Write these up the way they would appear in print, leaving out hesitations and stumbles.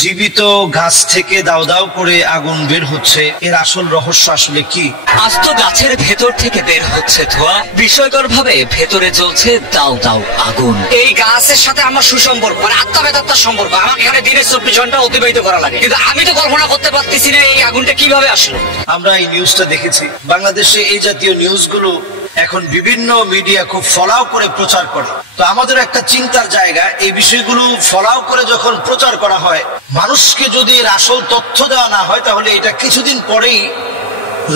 জীবিত গাছ থেকে দাও দাও করে আগুন বের হচ্ছে, এর আসল রহস্য আসলে কি? আস্ত গাছের ভেতর থেকে বের হচ্ছে ধোঁয়া, বিস্ময়কর ভাবে ভেতরে জ্বলছে দাও দাও আগুন। এই গাছের সাথে আমার সুসম্পর্ক, মানে আত্মা বেতাত্মার সম্পর্ক। আমাকে এখানে দিনের 24 ঘন্টা অতিবাহিত করা লাগে, কিন্তু আমি তো কল্পনা করতে পারতেছি না এই আগুনটা কিভাবে আসলো। আমরা এই নিউজটা দেখেছি, বাংলাদেশে এই জাতীয় নিউজগুলো এখন বিভিন্ন মিডিয়া খুব ফলাও করে প্রচার করে। তো আমাদের একটা চিন্তার জায়গা, এই বিষয়গুলো ফলাও করে যখন প্রচার করা হয়, মানুষকে যদি এর আসল তথ্য দেওয়া না হয়, তাহলে এটা কিছুদিন পরেই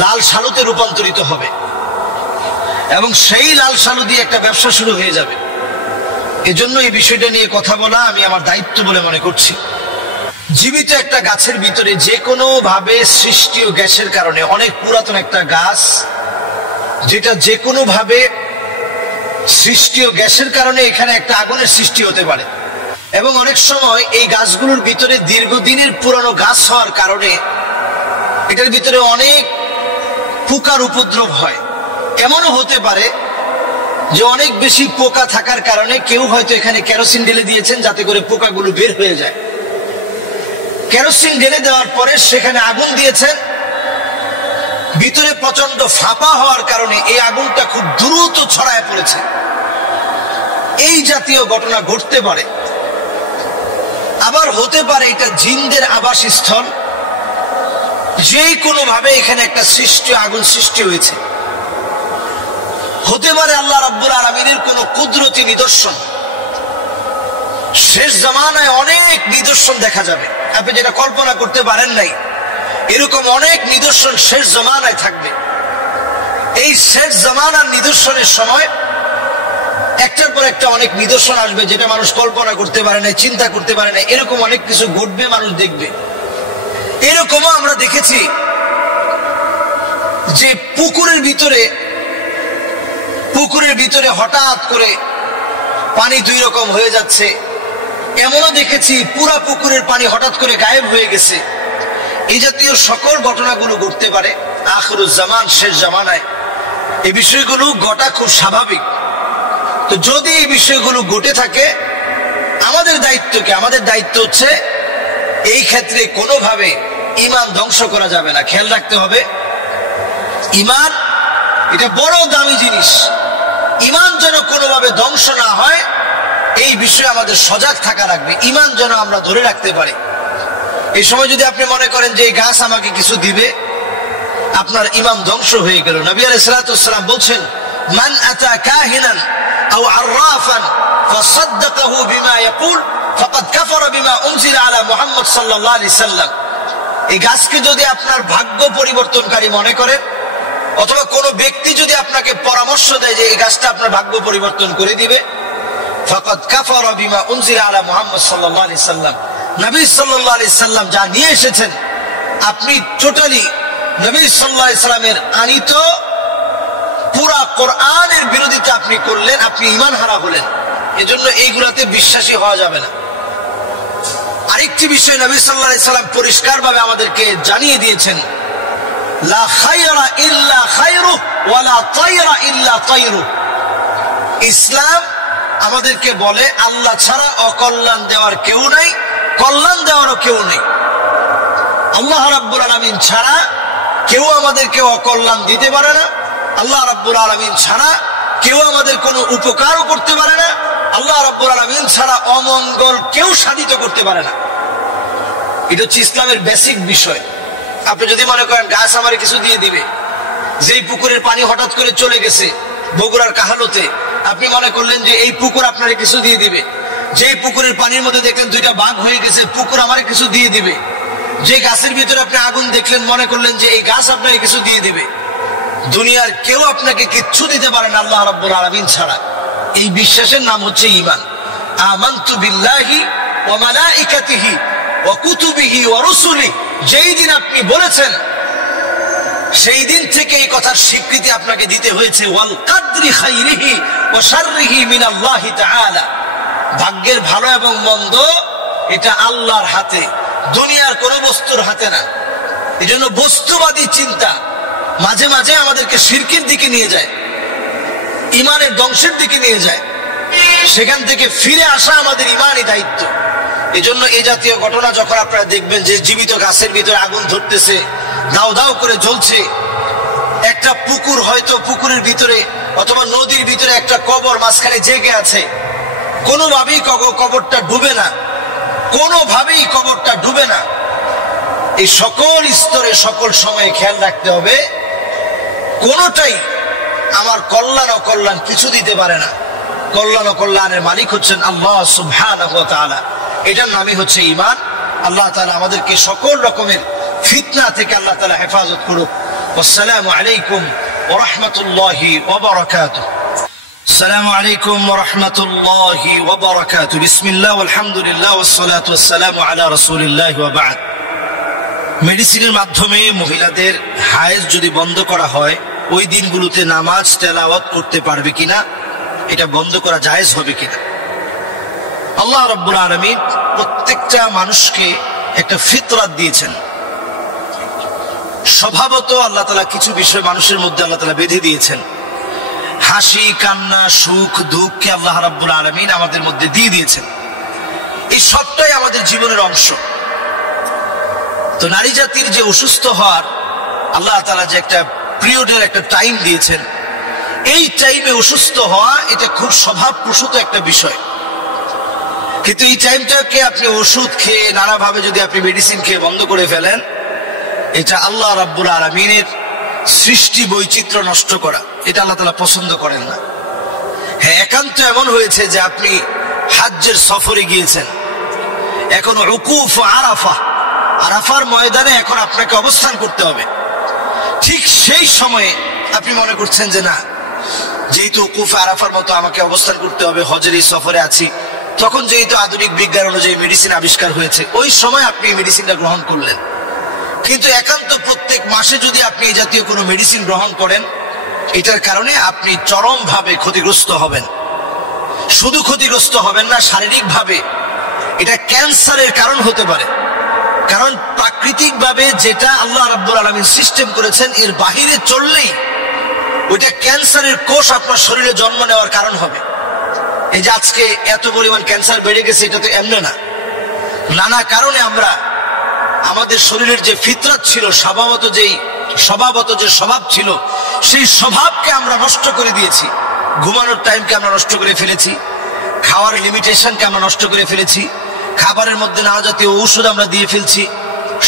লাল সালুতে রূপান্তরিত হবে এবং সেই লাল সালু দিয়ে একটা ব্যবসা শুরু হয়ে যাবে। এজন্য এই বিষয়টা নিয়ে কথা বলা আমি আমার দায়িত্ব বলে মনে করছি। জীবিত একটা গাছের ভিতরে যে কোনো ভাবে সৃষ্টীয় গ্যাসের কারণে, অনেক পুরাতন একটা গাছ যেটা যে কোনো ভাবে সৃষ্টীয় গ্যাসের কারণে এখানে একটা আগুনের সৃষ্টি হতে পারে, এবং অনেক সময় এই গাছগুলোর ভিতরে দীর্ঘদিনের পুরানো গাছ হওয়ার কারণে এটার ভিতরে অনেক পোকার উপদ্রব হয়। এমনও হতে পারে যে অনেক বেশি পোকা থাকার কারণে কেউ হয়তো এখানে কেরোসিন ঢেলে দিয়েছেন যাতে করে পোকাগুলো বের হয়ে যায়। কেরোসিন ঢেলে দেওয়ার পরে সেখানে আগুন দিয়েছেন, ভিতরে প্রচন্ড ফাঁপা হওয়ার কারণে এই আগুনটা খুব দ্রুত ছড়ায় পড়েছে। এই জাতীয় ঘটনা ঘটতে পারে। আবার হতে পারে এটা জিনদের আবাসস্থল, যে কোনো ভাবে এখানে একটা আগুন সৃষ্টি হয়েছে। হতে পারে আল্লাহ রাব্বুল আলামিনের কোন কুদরতি নিদর্শন। শেষ জামানায় অনেক নিদর্শন দেখা যাবে, আপনি যেটা কল্পনা করতে পারেন নাই, এরকম অনেক নিদর্শন শেষ জামানায় থাকবে। এই শেষ জামানার নিদর্শনের সময় একটার পর একটা অনেক নিদর্শন আসবে যেটা মানুষ কল্পনা করতে পারে না, চিন্তা করতে পারে না। এরকম অনেক কিছু ঘটবে, মানুষ দেখবে। এরকমও আমরা দেখেছি যে পুকুরের ভিতরে হঠাৎ করে পানি দুই রকম হয়ে যাচ্ছে। এমনও দেখেছি পুরা পুকুরের পানি হঠাৎ করে গায়েব হয়ে গেছে। এই জাতীয় সকল ঘটনাগুলো ঘটতে পারে আখিরুজ জামান, শেষ জামানায়। এই বিষয়গুলো ঘটা খুব স্বাভাবিক। তো যদি এই বিষয়গুলো ঘটে থাকে, আমাদের দায়িত্ব কি? আমাদের দায়িত্ব হচ্ছে এই ক্ষেত্রে কোনোভাবে ঈমান ধ্বংস করা যাবে না। খেয়াল রাখতে হবে, ঈমান এটা বড় দামি জিনিস। ঈমান যেন কোনোভাবে ধ্বংস না হয়, এই বিষয়ে আমাদের সজাগ থাকা লাগবে। ঈমান যেন আমরা ধরে রাখতে পারি। এই সময় যদি আপনি মনে করেন যে এই গাছ আমাকে কিছু দিবে, আপনার ঈমান ধ্বংস হয়ে গেল। নবী আলাইহিস সালাতু ওয়াস সালাম বলছেন, মান আতা কাহিনান আও আররাফান ফাসাদদাকাহু বিমা ইয়াকুল ফাকাদ কাফারা বিমা উনজিলা আলা মুহাম্মদ সাল্লাল্লাহু আলাইহি সাল্লাম। এই গাছকে যদি আপনার ভাগ্য পরিবর্তনকারী মনে করেন, অথবা কোনো ব্যক্তি যদি আপনাকে পরামর্শ দেয় যে এই গাছটা আপনার ভাগ্য পরিবর্তন করে দিবে, ফাকাদ কাফারা বিমা উনজিলা আলা মুহাম্মদ সাল্লাল্লাহু আলাইহি সাল্লাম। নবী সাল্লাল্লাহু আলাইহি সাল্লাম যা নিয়ে এসেছেন, আপনি টোটালি নবী সাল্লাল্লাহু আলাইহি সাল্লামের আনিত পুরা কোরআনের বিরোধিতা আপনি করলেন, আপনি ঈমান হারা হলেন। এজন্য এইগুলাতে বিশ্বাসী হওয়া যাবে না। আরেকটি বিষয় নবী সাল্লাল্লাহু আলাইহি সাল্লাম পরিষ্কারভাবে আমাদেরকে জানিয়ে দিয়েছেন, লা খায়রা ইল্লা খায়রু ওয়া লা তায়রা ইল্লা তায়রু। ইসলাম আমাদেরকে বলে আল্লাহ ছাড়া অকল্যাণ দেওয়ার কেউ নাই, কল্যাণ দেওয়ারও কেউ নেই। আল্লাহ রাব্বুল আলামিন ছাড়া কেউ আমাদেরকে অকল্যাণ দিতে পারে না। আল্লাহ রাব্বুল আলামিন ছাড়া কেউ আমাদের কোনো উপকারও করতে পারে না। আল্লাহ রাব্বুল আলামিন ছাড়া অমঙ্গল কেউ সাধিত করতে পারে না। এটা হচ্ছে ইসলামের বেসিক বিষয়। আপনি যদি মনে করেন গাছ আমার কিছু দিয়ে দিবে, যেই পুকুরের পানি হঠাৎ করে চলে গেছে বগুড়ার কাহালোতে, আপনি মনে করলেন যে এই পুকুর আপনার কিছু দিয়ে দিবে। যে পুকুরের পানির মধ্যে দেখলেন দুইটা বাঘ হয়ে গেছে, পুকুর আমার কিছু দিয়ে দিবে। যে গাছের ভিতরে আপনি আগুন দেখলেন, মনে করলেন যে এই গাছ আপনাকে কিছু দিয়ে দিবে। দুনিয়ার কেউ আপনাকে কিচ্ছু দিতে পারে না আল্লাহ রাব্বুল আলামিন ছাড়া। এই বিশ্বাসের নাম হচ্ছে ঈমান। আমানতু বিল্লাহি ওয়া মালাইকাতিহি ওয়া কুতুবিহি ওয়া রুসুলিহি। যেই দিন আপনি বলেছেন, সেই দিন থেকে এই কথার স্বীকৃতি আপনাকে দিতে হয়েছে। ওয়াল কাদরি খাইরিহি ওয়া শাররিহি মিনাল্লাহি তাআলা। ভাগ্যের ভালো এবং মন্দ এটা আল্লাহর হাতে, দুনিয়ার কোনো বস্তুর হাতে না। এজন্য বস্তুবাদী চিন্তা মাঝে মাঝে আমাদেরকে শিরকের দিকে নিয়ে যায়, ঈমানের ধ্বংসের দিকে নিয়ে যায়। সেখান থেকে ফিরে আসা আমাদের ঈমানি দায়িত্ব। এজন্য এই জাতীয় ঘটনা যখন আপনারা দেখবেন যে জীবিত গাছের ভিতরে আগুন ধরতেছে, দাও দাও করে জ্বলছে, একটা পুকুর, হয়তো পুকুরের ভিতরে অথবা নদীর ভিতরে একটা কবর মাঝখানে জেগে আছে, কোনোভাবেই কবরটা ডুবে না, কোনোভাবেই কবরটা ডুবে না। এই সকল স্তরে সকল সময়ে খেয়াল রাখতে হবে, কোনোটাই আমার কল্যাণ অকল্যাণ কিছু দিতে পারে না। কল্যাণ অকল্যাণের মালিক হচ্ছেন আল্লাহ সুবহানাহু ওয়া তাআলা। এটার নামই হচ্ছে ঈমান। আল্লাহ তাআলা আমাদেরকে সকল রকমের ফিতনা থেকে আল্লাহ তাআলা হেফাজত করুক। আসসালামু আলাইকুম ওয়া রাহমাতুল্লাহি ওয়া বারাকাতুহু। আসসালামু আলাইকুম ওয়া রাহমাতুল্লাহি ওয়া বারাকাতুহু। বিসমিল্লাহ ওয়াল হামদুলিল্লাহ ওয়াস সালাতু ওয়াস সালামু আলা রাসূলিল্লাহ ওয়া বা'দ। মেডিসিনের মাধ্যমে মহিলাদের হায়েজ যদি বন্ধ করা হয়, ওই দিনগুলোতে নামাজ তেলাওয়াত করতে পারবে কিনা, এটা বন্ধ করা জায়েজ হবে কিনা? আল্লাহ রাব্বুল আলামিন প্রত্যেকটা মানুষকে একটা ফিতরাত দিয়েছেন। স্বভাবত আল্লাহ তাআলা কিছু বিষয় মানুষের মধ্যে আল্লাহ তাআলা বেঁধে দিয়েছেন। হাসি, কান্না, সুখ, দুঃখকে আল্লাহ রাব্বুল আলামিন আমাদের মধ্যে দিয়ে দিয়েছেন। এই সবটাই আমাদের জীবনের অংশ। তো নারী জাতির যে অসুস্থ হওয়ার আল্লাহ তাআলা যে একটা পিরিয়ডের একটা টাইম দিয়েছেন, এই টাইমে অসুস্থ হওয়া এটা খুব স্বভাবপ্রসূত একটা বিষয়। কিন্তু এই টাইমটাকে আপনি ওষুধ খেয়ে, নানাভাবে যদি আপনি মেডিসিন খেয়ে বন্ধ করে ফেলেন, এটা আল্লাহ রাব্বুল আলামিনের সৃষ্টি বৈচিত্র্য নষ্ট করা, এটা আল্লাহ তাআলা পছন্দ করেন না। হ্যাঁ, একান্ত এমন হয়েছে যে আপনি হাজ্জের সফরে গিয়েছেন, এখন উকুফ আরাফা, আরাফার ময়দানে এখন আপনাকে অবস্থান করতে হবে। ঠিক সেই সময়ে আপনি মনে করছেন যে না, যেহেতু উকুফ আরাফার মতো আমাকে অবস্থান করতে হবে, হজের এই সফরে আছি, তখন যেহেতু আধুনিক বিজ্ঞান অনুযায়ী মেডিসিন আবিষ্কার হয়েছে, ওই সময় আপনি মেডিসিনটা গ্রহণ করলেন। কিন্তু একান্ত প্রত্যেক মাসে যদি আপনি এই জাতীয় কোনো মেডিসিন গ্রহণ করেন, এটার কারণে আপনি চরমভাবে ক্ষতিগ্রস্ত হবেন। শুধু ক্ষতিগ্রস্ত হবেন না, শারীরিকভাবে এটা ক্যান্সারের কারণ হতে পারে। কারণ প্রাকৃতিকভাবে যেটা আল্লাহ রাব্বুল আলামিন সিস্টেম করেছেন, এর বাহিরে চললেই ওইটা ক্যান্সারের কোষ আপনার শরীরে জন্ম নেওয়ার কারণ হবে। এই যে আজকে এত পরিমাণ ক্যান্সার বেড়ে গেছে, এটা তো এমনি না, নানা কারণে আমরা আমাদের শরীরের যে ফিতরাত ছিল, স্বভাবত যে স্বভাব ছিল, সেই স্বভাবকে আমরা নষ্ট করে দিয়েছি। ঘুমানোর টাইমকে আমরা নষ্ট করে ফেলেছি, খাওয়ার লিমিটেশনকে আমরা নষ্ট করে ফেলেছি, খাবারের মধ্যে নানা জাতীয় ঔষধ আমরা দিয়ে ফেলছি,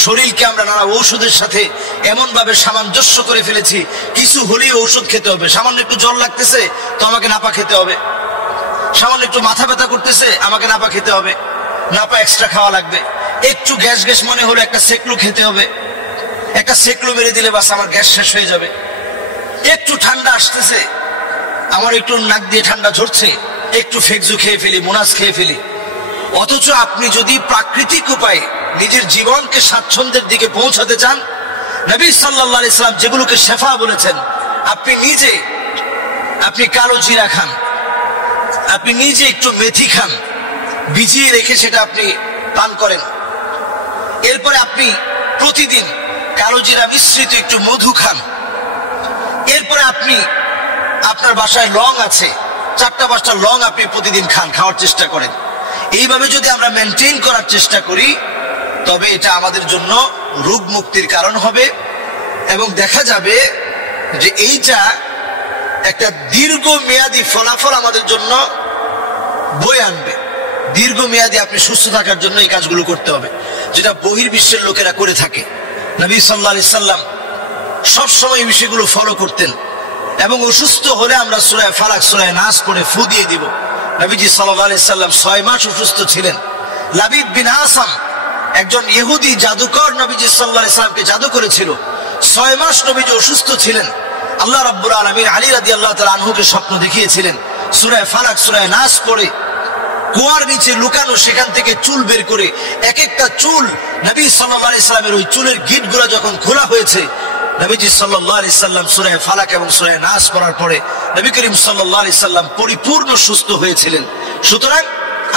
শরীরকে আমরা নানা ঔষধের সাথে এমন ভাবে সামঞ্জস্য করে ফেলেছি, কিছু হলেই ঔষধ খেতে হবে। সামান্য একটু জ্বর লাগতেছে তো আমাকে নাপা খেতে হবে, সামান্য একটু মাথা ব্যথা করতেছে আমাকে নাপা খেতে হবে, নাপা এক্সট্রা খাওয়া লাগবে। একটু গ্যাস গ্যাস মনে হলে একটা সেকলু খেতে হবে, একটা সেকলু মেরে দিলে বাস আমার গ্যাস শেষ হয়ে যাবে। একটু ঠান্ডা আসতেছে, আমার একটু নাক দিয়ে ঠান্ডা ঝরছে, একটু ফেকজু খেয়ে ফেলি, মোনাস খেয়ে ফেলি। অথচ আপনি যদি প্রাকৃতিক উপায়ে নিজের জীবনকে স্বাচ্ছন্দ্যের দিকে পৌঁছাতে চান, নবী সাল্লাল্লাহু আলাইহি সাল্লাম যেগুলোকে শেফা বলেছেন, আপনি কালো জিরা খান, আপনি নিজে একটু মেথি খান, ভিজিয়ে রেখে সেটা আপনি পান করেন। এরপরে আপনি প্রতিদিন কালো জিরা মিশ্রিত একটু মধু খান। এরপরে আপনি আপনার বাসায় লং আছে, 4-5টা লং আপনি প্রতিদিন খাওয়ার চেষ্টা করেন। এইভাবে যদি আমরা মেনটেন করার চেষ্টা করি, তবে এটা আমাদের জন্য রোগ মুক্তির কারণ হবে এবং দেখা যাবে যে এইটা একটা দীর্ঘমেয়াদী ফলাফল আমাদের জন্য বয়ে আনবে। দীর্ঘমেয়াদী আপনি সুস্থ থাকার জন্য এই কাজগুলো করতে হবে, যেটা বহির্বিশ্বের লোকেরা করে থাকে। নবী সাল্লাল্লাহু আলাইহি সাল্লাম সবসময় এই বিষয়গুলো ফলো করতেন এবং অসুস্থ হলে আমরা সূরা ফালাক, সূরা নাস পড়ে ফু দিয়ে দিব। নবীজি সাল্লাল্লাহু আলাইহি সাল্লাম 6 মাস অসুস্থ ছিলেন। লাবিদ বিন আসাম একজন ইহুদি জাদুকর নবীজি সাল্লাল্লাহু আলাইহি সাল্লামকে জাদু করেছিল। 6 মাস নবীজি অসুস্থ ছিলেন। আল্লাহ রাব্বুল আলামিন আলী রাদিয়াল্লাহু তাআলা আনহুকে স্বপ্ন দেখিয়েছিলেন, সূরা ফালাক, সূরা নাস পড়ে কুয়ার নিচে লুকানো, সেখান থেকে চুল বের করে এক একটা চুল নবী সাল্লাল্লাহু আলাইহি সাল্লামের ওই চুলের গিঁটগুলো যখন খোলা হয়েছে, নবীজি সাল্লাল্লাহু আলাইহি সাল্লাম সূরা ফালাক এবং সূরা নাস পড়ার পরে নবী করিম সাল্লাল্লাহু আলাইহি সাল্লাম পরিপূর্ণ সুস্থ হয়েছিলেন। সুতরাং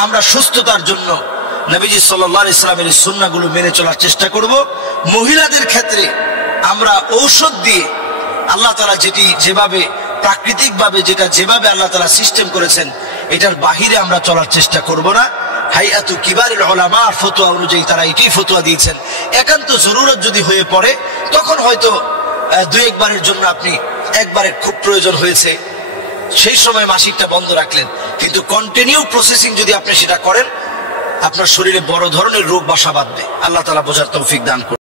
আমরা সুস্থতার জন্য নবীজি সাল্লাল্লাহু আলাইহি সাল্লামের সুন্নাহগুলো মেনে চলার চেষ্টা করব। মহিলাদের ক্ষেত্রে আমরা ঔষধ দিয়ে আল্লাহ তাআলা যেভাবে প্রাকৃতিকভাবে যেভাবে আল্লাহ তাআলা সিস্টেম করেছেন, এটার বাহিরে আমরা চলার চেষ্টা করব না। হাইয়াতু কিবারুল উলামা ফতোয়া অনুযায়ী তারা এটাই ফতোয়া দিয়েছেন। একান্ত জরুরত যদি হয়ে পড়ে তখন হয়তো দুই একবারের জন্য আপনি একবারের খুব প্রয়োজন হয়েছে, সেই সময় মাসিকটা বন্ধ রাখলেন, কিন্তু কন্টিনিউ প্রসেসিং যদি আপনি সেটা করেন আপনার শরীরে বড় ধরনের রোগ বাসা বাঁধবে। আল্লাহ তাআলা বোঝার তৌফিক দান করুন।